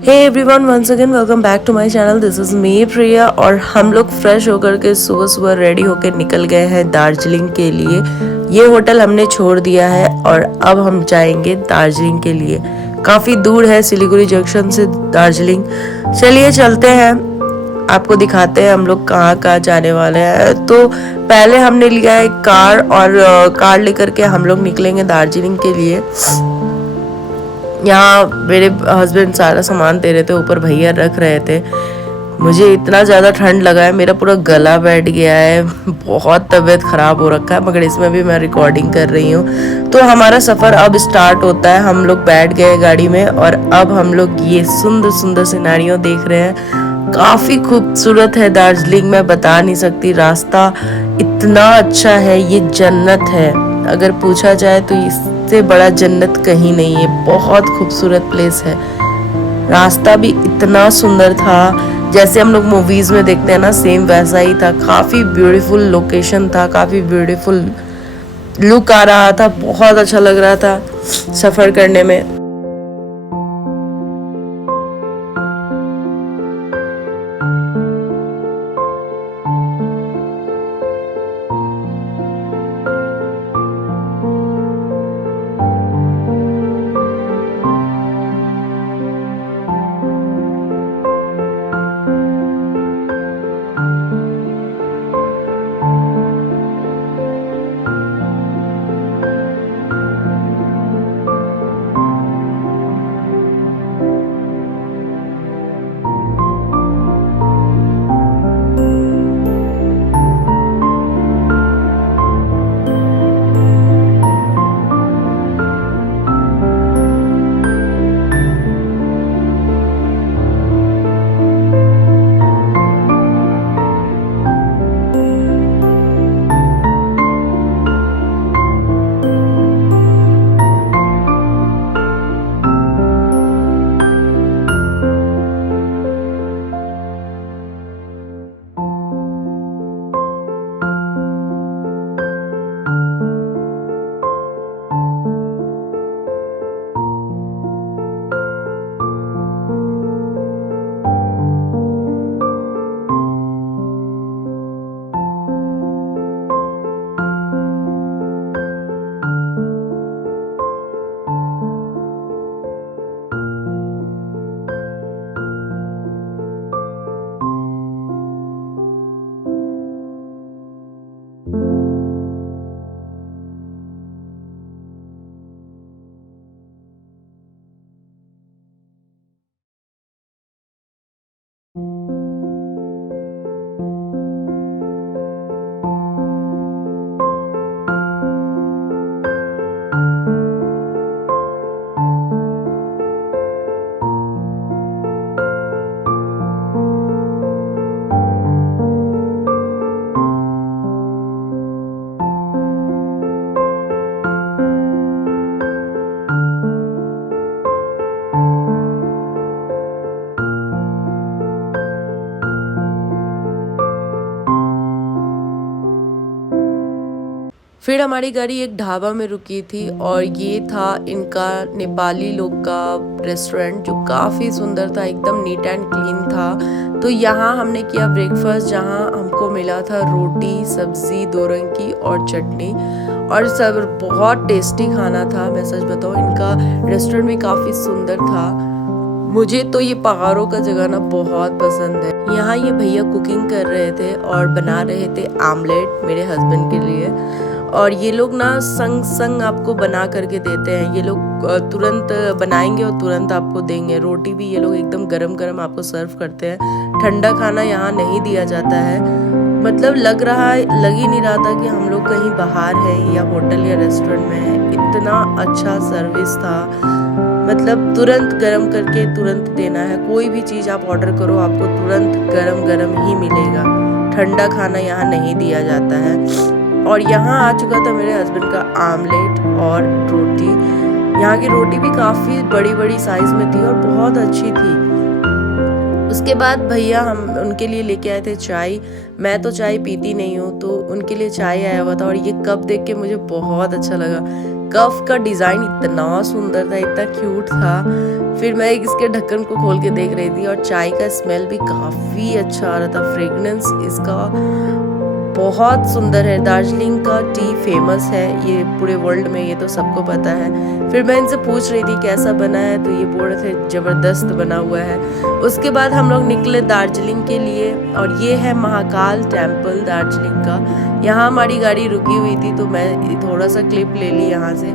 Hey everyone, once again welcome back to my channel. This is me Priya और हम लोग fresh होकर के सुबह सुबह रेडी होकर निकल गए हैं दार्जिलिंग के लिए। ये होटल हमने छोड़ दिया है और अब हम जाएंगे दार्जिलिंग के लिए। काफ़ी दूर है सिलीगुड़ी जंक्शन से दार्जिलिंग। चलिए चलते हैं, आपको दिखाते हैं हम लोग कहाँ कहाँ जाने वाले हैं। तो पहले हमने लिया है कार और कार लेकर के हम लोग निकलेंगे दार्जिलिंग के लिए। यहाँ मेरे हस्बैंड सारा सामान दे रहे थे, ऊपर भैया रख रहे थे। मुझे इतना ज़्यादा ठंड लगा है, मेरा पूरा गला बैठ गया है, बहुत तबीयत ख़राब हो रखा है, मगर इसमें भी मैं रिकॉर्डिंग कर रही हूँ। तो हमारा सफ़र अब स्टार्ट होता है। हम लोग बैठ गए गाड़ी में और अब हम लोग ये सुंदर सुंदर सिनारियों देख रहे हैं। काफ़ी खूबसूरत है दार्जिलिंग, मैं बता नहीं सकती। रास्ता इतना अच्छा है, ये जन्नत है। अगर पूछा जाए तो इससे बड़ा जन्नत कहीं नहीं है। बहुत खूबसूरत प्लेस है। रास्ता भी इतना सुंदर था, जैसे हम लोग मूवीज में देखते हैं ना, सेम वैसा ही था। काफी ब्यूटीफुल लोकेशन था, काफी ब्यूटीफुल लुक आ रहा था, बहुत अच्छा लग रहा था सफर करने में। फिर हमारी गाड़ी एक ढाबा में रुकी थी और ये था इनका नेपाली लोग का रेस्टोरेंट, जो काफ़ी सुंदर था, एकदम नीट एंड क्लीन था। तो यहाँ हमने किया ब्रेकफास्ट, जहाँ हमको मिला था रोटी, सब्जी, 2 रंग की और चटनी, और सब बहुत टेस्टी खाना था। मैं सच बताऊँ, इनका रेस्टोरेंट भी काफ़ी सुंदर था। मुझे तो ये पहाड़ों का जगह ना बहुत पसंद है। यहाँ ये भैया कुकिंग कर रहे थे और बना रहे थे आमलेट मेरे हस्बैंड के लिए। और ये लोग ना संग संग आपको बना करके देते हैं। ये लोग तुरंत बनाएंगे और तुरंत आपको देंगे। रोटी भी ये लोग एकदम गरम गरम आपको सर्व करते हैं। ठंडा खाना यहाँ नहीं दिया जाता है। मतलब लग ही नहीं रहा था कि हम लोग कहीं बाहर हैं या होटल या रेस्टोरेंट में हैं। इतना अच्छा सर्विस था, मतलब तुरंत गरम करके तुरंत देना है। कोई भी चीज़ आप ऑर्डर करो, आपको तुरंत गरम गरम ही मिलेगा। ठंडा खाना यहाँ नहीं दिया जाता है। और यहाँ आ चुका था मेरे हस्बैंड का आमलेट और रोटी। यहाँ की रोटी भी काफ़ी बड़ी बड़ी साइज़ में थी और बहुत अच्छी थी। उसके बाद भैया हम उनके लिए लेके आए थे चाय। मैं तो चाय पीती नहीं हूँ, तो उनके लिए चाय आया हुआ था। और ये कप देख के मुझे बहुत अच्छा लगा। कफ का डिज़ाइन इतना सुंदर था, इतना क्यूट था। फिर मैं इसके ढक्कन को खोल के देख रही थी और चाय का स्मेल भी काफ़ी अच्छा आ रहा था। फ्रेगनेंस इसका बहुत सुंदर है। दार्जिलिंग का टी फेमस है ये पूरे वर्ल्ड में, ये तो सबको पता है। फिर मैं इनसे पूछ रही थी कैसा बना है, तो ये बोल रहे थे ज़बरदस्त बना हुआ है। उसके बाद हम लोग निकले दार्जिलिंग के लिए और ये है महाकाल टेम्पल दार्जिलिंग का। यहाँ हमारी गाड़ी रुकी हुई थी तो मैं थोड़ा सा क्लिप ले ली यहाँ से।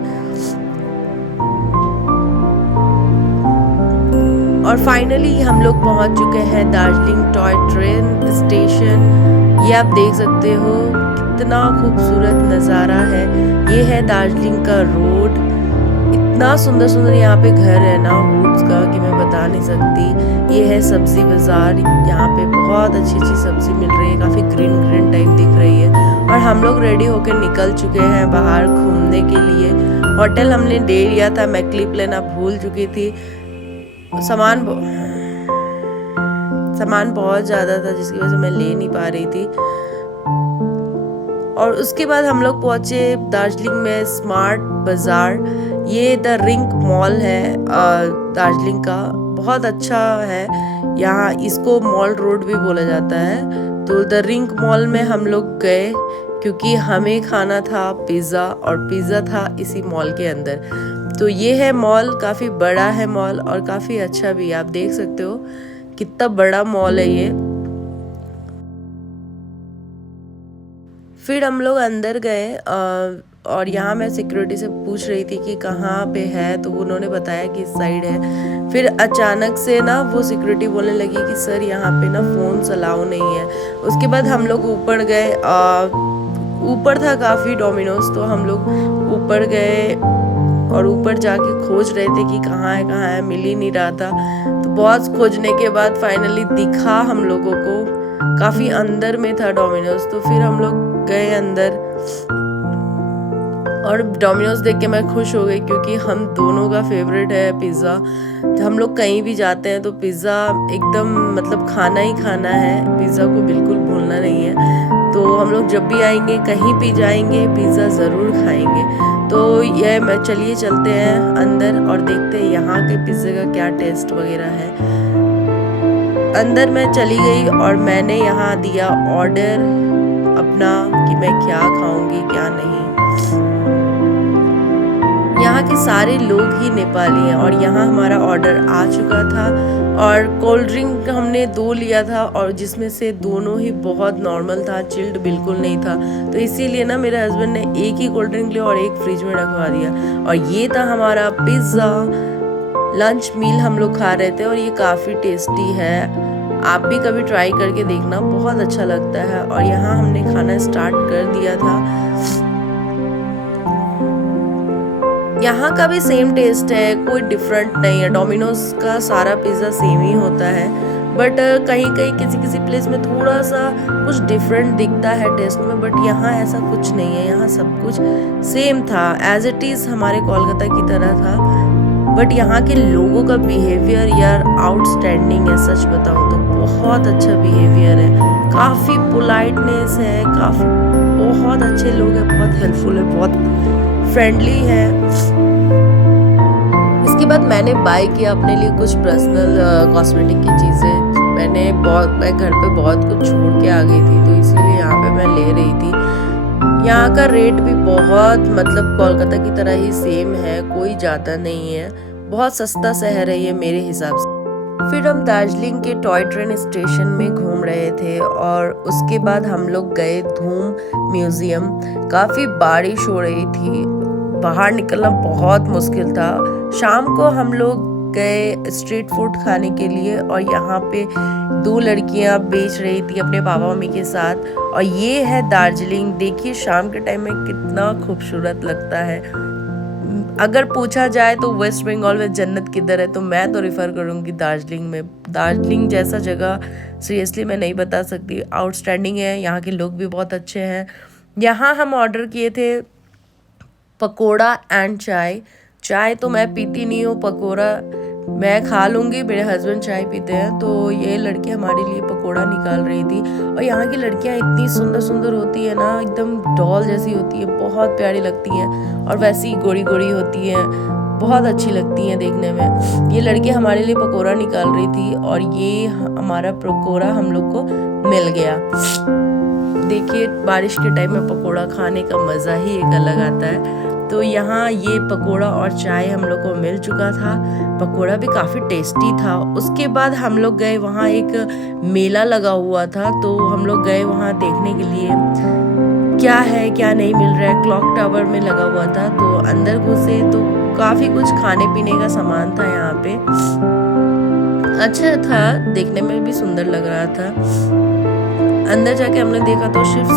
और फाइनली हम लोग पहुँच चुके हैं दार्जिलिंग टॉय ट्रेन स्टेशन। ये आप देख सकते हो कितना खूबसूरत नज़ारा है। ये है दार्जिलिंग का रोड। इतना सुंदर सुंदर यहाँ पे घर है ना वुड्स का कि मैं बता नहीं सकती। ये है सब्जी बाज़ार। यहाँ पे बहुत अच्छी अच्छी सब्जी मिल रही है, काफ़ी ग्रीन ग्रीन टाइप दिख रही है। और हम लोग रेडी होकर निकल चुके हैं बाहर घूमने के लिए। होटल हमने ले लिया था, मैं क्लिप लेना भूल चुकी थी। सामान बहुत ज़्यादा था जिसकी वजह से मैं ले नहीं पा रही थी। और उसके बाद हम लोग पहुँचे दार्जिलिंग में स्मार्ट बाज़ार। ये द रिंग मॉल है दार्जिलिंग का, बहुत अच्छा है। यहाँ इसको मॉल रोड भी बोला जाता है। तो द रिंग मॉल में हम लोग गए क्योंकि हमें खाना था पिज़्ज़ा, और पिज़्ज़ा था इसी मॉल के अंदर। तो ये है मॉल, काफ़ी बड़ा है मॉल और काफ़ी अच्छा भी। आप देख सकते हो कितना बड़ा मॉल है ये। फिर हम लोग अंदर गए और यहाँ मैं सिक्योरिटी से पूछ रही थी कि कहाँ पे है, तो उन्होंने बताया कि इस साइड है। फिर अचानक से ना वो सिक्योरिटी बोलने लगी कि सर यहाँ पे ना फ़ोन अलाउ नहीं है। उसके बाद हम लोग ऊपर गए। ऊपर था काफ़ी डोमिनोज, तो हम लोग ऊपर गए और ऊपर जाके खोज रहे थे कि कहाँ है, मिल ही नहीं रहा था। तो बहुत खोजने के बाद फाइनली दिखा हम लोगों को, काफ़ी अंदर में था डोमिनोज। तो फिर हम लोग गए अंदर और डोमिनोज देख के मैं खुश हो गई क्योंकि हम दोनों का फेवरेट है पिज़्ज़ा। हम लोग कहीं भी जाते हैं तो पिज़्ज़ा एकदम मतलब खाना ही खाना है, पिज़्ज़ा को बिल्कुल भूलना नहीं है। तो हम लोग जब भी आएंगे कहीं भी जाएंगे पिज़्ज़ा ज़रूर खाएंगे। तो ये मैं चलिए चलते हैं अंदर और देखते हैं यहाँ के पिज़्ज़े का क्या टेस्ट वगैरह है। अंदर मैं चली गई और मैंने यहाँ दिया ऑर्डर अपना कि मैं क्या खाऊंगी क्या नहीं। यहाँ के सारे लोग ही नेपाली हैं और यहाँ हमारा ऑर्डर आ चुका था। और कोल्ड ड्रिंक हमने 2 लिया था और जिसमें से दोनों ही बहुत नॉर्मल था, चिल्ड बिल्कुल नहीं था। तो इसीलिए ना मेरे हस्बैंड ने एक ही कोल्ड ड्रिंक लिया और एक फ्रिज में रखवा दिया। और ये था हमारा पिज़्ज़ा। लंच मील हम लोग खा रहे थे और ये काफ़ी टेस्टी है। आप भी कभी ट्राई करके देखना, बहुत अच्छा लगता है। और यहाँ हमने खाना स्टार्ट कर दिया था। यहाँ का भी सेम टेस्ट है, कोई डिफरेंट नहीं है। डोमिनोज का सारा पिज़्ज़ा सेम ही होता है, बट कहीं कहीं किसी किसी प्लेस में थोड़ा सा कुछ डिफरेंट दिखता है टेस्ट में। बट यहाँ ऐसा कुछ नहीं है, यहाँ सब कुछ सेम था, एज इट इज़ हमारे कोलकाता की तरह था। बट यहाँ के लोगों का बिहेवियर यार आउटस्टैंडिंग है, सच बताऊँ तो बहुत अच्छा बिहेवियर है, काफ़ी पोलाइटनेस है, काफ़ी बहुत अच्छे लोग हैं, बहुत हेल्पफुल है, बहुत फ्रेंडली है। इसके बाद मैंने बाय किया अपने लिए कुछ पर्सनल कॉस्मेटिक की चीज़ें। मैं घर पे बहुत कुछ छोड़ के आ गई थी, तो इसीलिए यहाँ पे मैं ले रही थी। यहाँ का रेट भी बहुत मतलब कोलकाता की तरह ही सेम है, कोई ज़्यादा नहीं है, बहुत सस्ता शहर है ये मेरे हिसाब से। फिर हम दार्जिलिंग के टॉय ट्रेन स्टेशन में घूम रहे थे और उसके बाद हम लोग गए धूम म्यूज़ियम। काफ़ी बारिश हो रही थी, बाहर निकलना बहुत मुश्किल था। शाम को हम लोग गए स्ट्रीट फूड खाने के लिए और यहाँ पे 2 लड़कियाँ बेच रही थी अपने पापा मम्मी के साथ। और ये है दार्जिलिंग, देखिए शाम के टाइम में कितना खूबसूरत लगता है। अगर पूछा जाए तो वेस्ट बंगाल में जन्नत किधर है, तो मैं तो रिफ़र करूँगी दार्जिलिंग में। दार्जिलिंग जैसा जगह सीरियसली मैं नहीं बता सकती, आउटस्टैंडिंग है। यहाँ के लोग भी बहुत अच्छे हैं। यहाँ हम ऑर्डर किए थे पकोड़ा एंड चाय। चाय तो मैं पीती नहीं हूँ, पकोड़ा मैं खा लूँगी, मेरे हस्बैंड चाय पीते हैं। तो ये लड़की हमारे लिए पकोड़ा निकाल रही थी। और यहाँ की लड़कियाँ इतनी सुंदर सुंदर होती है ना, एकदम डॉल जैसी होती है, बहुत प्यारी लगती हैं और वैसी गोरी गोरी होती हैं, बहुत अच्छी लगती हैं देखने में। ये लड़की हमारे लिए पकोड़ा निकाल रही थी और ये हमारा पकोड़ा हम लोग को मिल गया। देखिए बारिश के टाइम में पकोड़ा खाने का मज़ा ही एक अलग आता है। तो यहाँ ये पकोड़ा और चाय हम लोग को मिल चुका था। पकोड़ा भी काफ़ी टेस्टी था। उसके बाद हम लोग गए, वहाँ एक मेला लगा हुआ था, तो हम लोग गए वहाँ देखने के लिए क्या है क्या नहीं मिल रहा है। क्लॉक टावर में लगा हुआ था, तो अंदर घुसे तो काफ़ी कुछ खाने पीने का सामान था यहाँ पे। अच्छा था, देखने में भी सुंदर लग रहा था। अंदर जाके हमने देखा तो सिर्फ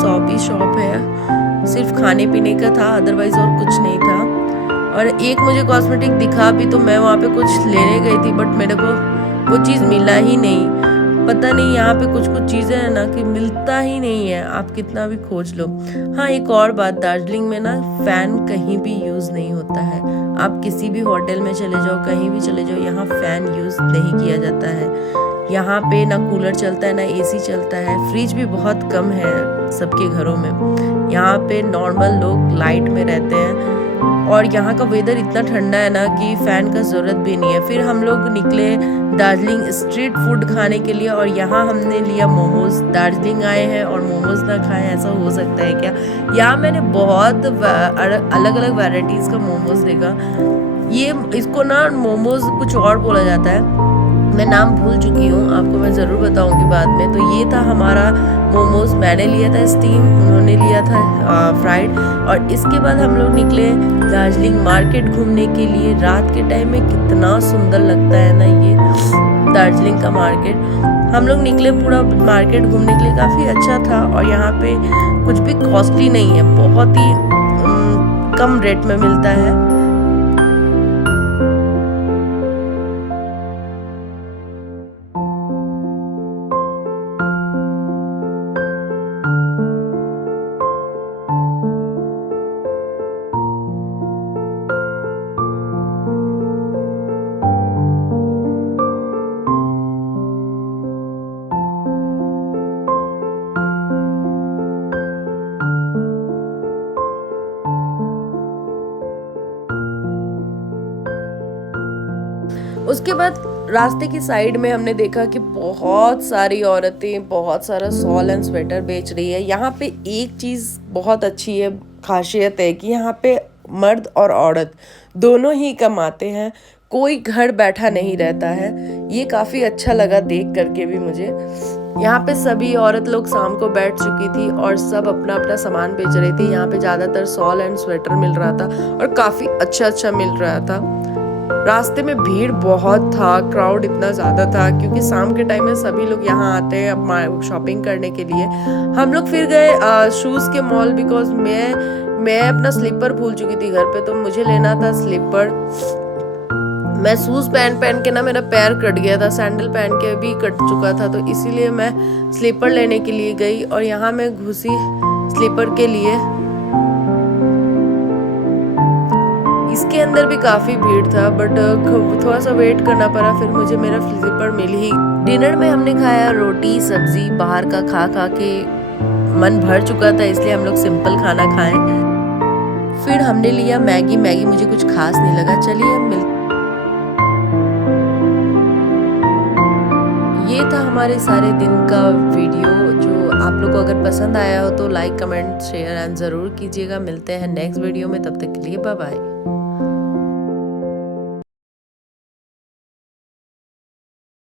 शॉप है, सिर्फ खाने पीने का था, अदरवाइज और कुछ नहीं था। और एक मुझे कॉस्मेटिक दिखा भी, तो मैं वहाँ पे कुछ लेने गई थी, बट मेरे को वो चीज़ मिला ही नहीं। पता नहीं, यहाँ पे कुछ चीज़ें हैं ना कि मिलता ही नहीं है, आप कितना भी खोज लो। हाँ, एक और बात, दार्जिलिंग में ना फ़ैन कहीं भी यूज़ नहीं होता है। आप किसी भी होटल में चले जाओ, कहीं भी चले जाओ, यहाँ फ़ैन यूज़ नहीं किया जाता है। यहाँ पे ना कूलर चलता है, ना एसी चलता है, फ्रिज भी बहुत कम है सबके घरों में। यहाँ पे नॉर्मल लोग लाइट में रहते हैं और यहाँ का वेदर इतना ठंडा है ना कि फ़ैन का ज़रूरत भी नहीं है। फिर हम लोग निकले दार्जिलिंग स्ट्रीट फूड खाने के लिए और यहाँ हमने लिया मोमोज़। दार्जिलिंग आए हैं और मोमोज़ ना खाएं, ऐसा हो सकता है क्या? यहाँ मैंने बहुत अलग अलग वैराइटीज़ का मोमोज़ देखा। ये इसको ना मोमोज़ कुछ और बोला जाता है, मैं नाम भूल चुकी हूँ, आपको मैं ज़रूर बताऊँगी बाद में। तो ये था हमारा मोमोज़, मैंने लिया था स्टीम, उन्होंने लिया था फ्राइड। और इसके बाद हम लोग निकले दार्जिलिंग मार्केट घूमने के लिए। रात के टाइम में कितना सुंदर लगता है ना ये दार्जिलिंग का मार्केट। हम लोग निकले पूरा मार्केट घूमने के लिए, काफ़ी अच्छा था। और यहाँ पे कुछ भी कॉस्टली नहीं है, बहुत ही कम रेट में मिलता है। उसके बाद रास्ते की साइड में हमने देखा कि बहुत सारी औरतें बहुत सारा शॉल एंड स्वेटर बेच रही है। यहाँ पे एक चीज़ बहुत अच्छी है, खासियत है कि यहाँ पे मर्द और औरत दोनों ही कमाते हैं, कोई घर बैठा नहीं रहता है। ये काफ़ी अच्छा लगा देख करके भी मुझे। यहाँ पे सभी औरत लोग शाम को बैठ चुकी थी और सब अपना अपना सामान बेच रही थी। यहाँ पे ज़्यादातर शॉल एंड स्वेटर मिल रहा था और काफ़ी अच्छा मिल रहा था। रास्ते में भीड़ बहुत था, क्राउड इतना ज़्यादा था क्योंकि शाम के टाइम में सभी लोग यहाँ आते हैं अब शॉपिंग करने के लिए। हम लोग फिर गए शूज़ के मॉल, बिकॉज मैं अपना स्लीपर भूल चुकी थी घर पे, तो मुझे लेना था स्लीपर। मैं शूज़ पहन के ना मेरा पैर कट गया था, सैंडल पहन के भी कट चुका था, तो इसीलिए मैं स्लीपर लेने के लिए गई और यहाँ मैं घुसी स्लीपर के लिए। इसके अंदर भी काफ़ी भीड़ था, बट थोड़ा सा वेट करना पड़ा, फिर मुझे मेरा स्लीपर मिल ही। डिनर में हमने खाया रोटी सब्जी, बाहर का खा के मन भर चुका था, इसलिए हम लोग सिंपल खाना खाए। फिर हमने लिया मैगी मुझे कुछ खास नहीं लगा। चलिए ये था हमारे सारे दिन का वीडियो, जो आप लोग को अगर पसंद आया हो तो लाइक कमेंट शेयर एंड ज़रूर कीजिएगा। मिलते हैं नेक्स्ट वीडियो में, तब तक के लिए बाय बाय।